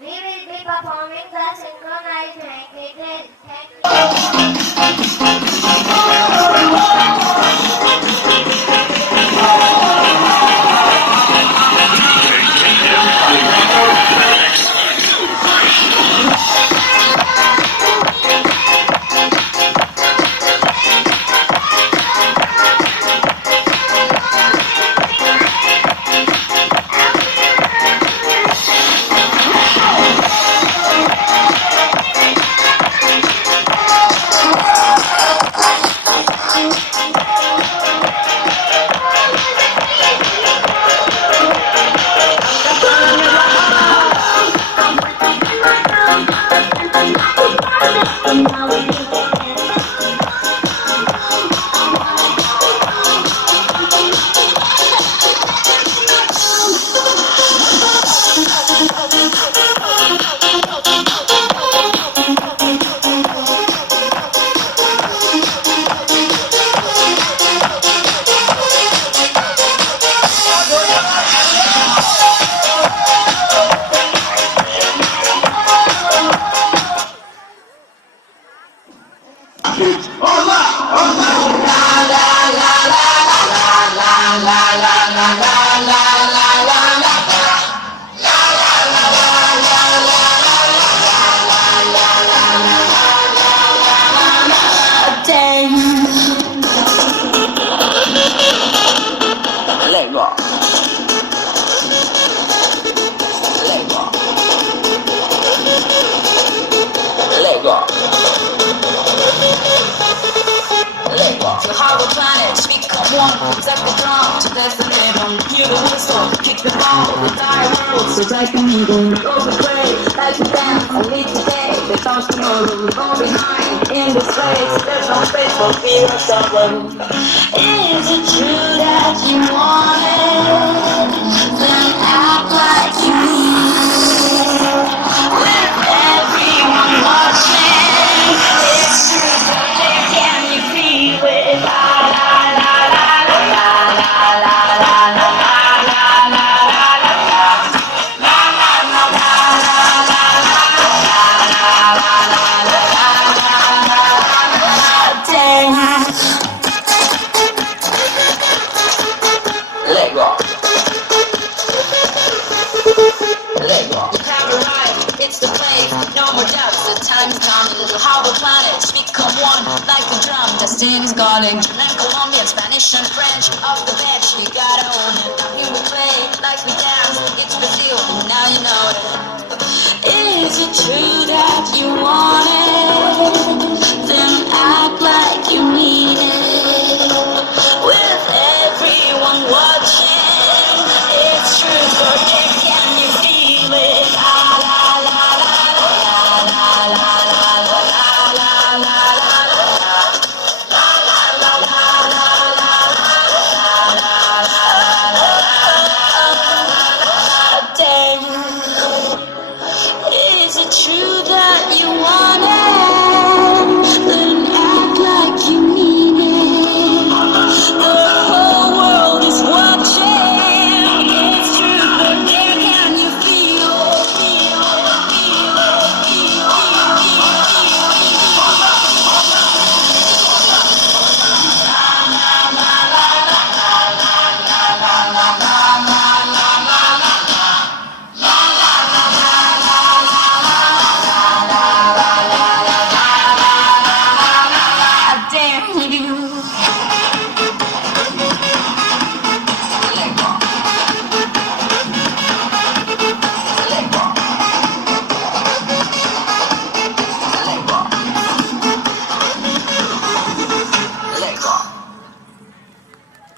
We will be performing the synchronized Hanky drill. So like an eagle, overplay, like a dance, I lead today, because tomorrow we're all behind. In this race, there's no space for fear or sorrow. Is it true that you want it? Then act like you need it. With everyone watching, it's true, but can you feel it? La la la la la la la la la la la. Let go. Let go. You have arrived, it's the place, no more doubts, the time is come, little hollow planets become one, like the drum, destiny's calling, German, Colombian, Spanish and French, off the bench, you gotta own it, now here we play, like we dance, it's Brazil, now you know it. Is it true that you want it? Then act like you need it. With everyone watching, it's true, forget, can you feel it? La la la la la la la la la la Is it true that you want it? Then act like you mean it. The whole world is watching. It's true, but there can you feel it? Feel it, feel it, feel it, I dare you.